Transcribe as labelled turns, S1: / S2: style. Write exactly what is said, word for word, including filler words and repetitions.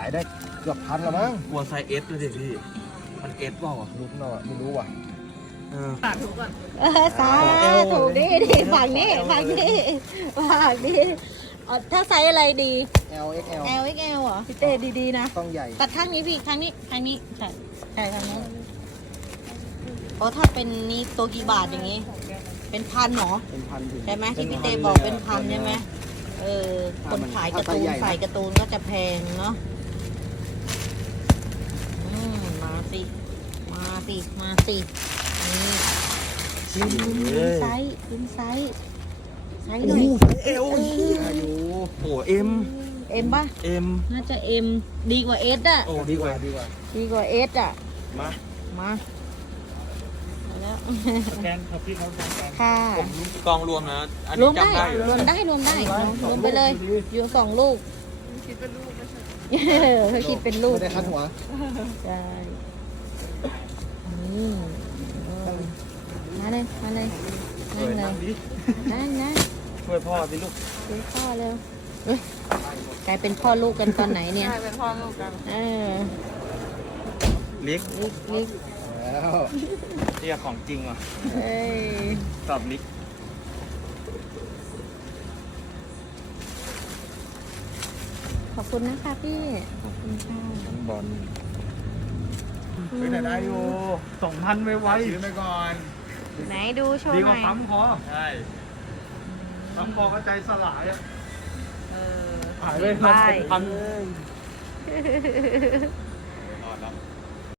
S1: ได้เกือบพันละมั้ง
S2: วัวไซเอสด้วยดิพี่มันเอสเปล่าอ่ะ
S1: รู้เนาะไม่รู้ว่ะ
S2: เออ
S3: สาธุก่อน
S4: เออสาธุดิดิฝั่งนี้ฝั่งนี้ฝั่งนี้อ๋อถ้าไซส์อะไรดี
S1: L X L
S4: L X L เหรอพี่เต้ดีๆนะ
S1: ต้องใหญ่
S4: ตัดข้างนี้พี่ข้างนี้ข้างนี้ใช่ใช่ข้างนี้เพราะถ้าเป็นนี้ตัวกี่บาทอย่างนี้ เป็นพันเหรอ
S1: เป็นพันถึง
S4: ใช่ไหมที่พี่เต้บอกเป็นพันใช่ไหมเออคนขายการ์ตูนใส่การ์ตูนก็จะแพงเนาะอืมมาสิมาสิมาสินี่ชิ้นไซส์ชิ้นไซส์ไซส์หน่อย
S2: เอล
S1: อายุ
S2: โอ้เอ็ม
S4: เอ็มป่ะ
S2: เอ็ม
S4: น่าจะเอ็มดีกว่าเอสอ่ะ
S2: โอ้
S1: ดี
S2: ดี
S1: ก
S2: ก
S1: ว่า
S2: ว่า
S1: ดีกว่า
S4: ดีกว่าเอสอ่ะ
S2: มา
S4: มาเอาแล้ว
S3: แกนครับพี่เขาแกน
S4: ค่ะ
S2: ผมกองรวมนะอัน
S4: ร
S2: นี้
S4: วมได้
S2: จำได้อยู่
S4: รวมได้รวมได้รวมไปเลย อยู่สองลูก
S3: คิดเป็นลูกไม่ใช่
S4: เขาคิดเป็นลูก
S1: ไม่ได้คัดหัว
S4: ใช่อืมเออมาเลยมาเลย
S2: เอ
S4: นั่
S2: อง
S4: เล
S2: นั่ง
S4: ย
S2: ดิ
S4: นั่งนะ
S2: ช่วยพ่อสิลูก
S4: ดูพ่อเร็วเอ้ยกลายเป็นพ่อลูกกันตอนไหนเนี่ย
S3: ใช่เป็นพ่อลูกกัน
S4: เออ
S2: ลิก
S4: ลิกลิก
S1: แล้ว
S2: เรียกของจริงว่ะ
S4: เอ้ย
S2: ตอบลิก
S4: ขอบคุณนะคะพี่ ขอบคุณค่ะ
S2: บอล
S3: ไม่ได้ได้อยู่ส่งพันไว้ไว้
S2: ถือไปก่อน
S4: ไหนดูโชว์
S3: ดี
S4: ห
S3: ก
S4: น่
S3: ว่า
S4: อย
S3: ปั๊มคอ
S2: ใช่
S3: ปั๊มคอก็ใจสลายอ่ะ
S4: เออ
S3: หายไป
S4: ได้
S3: พัน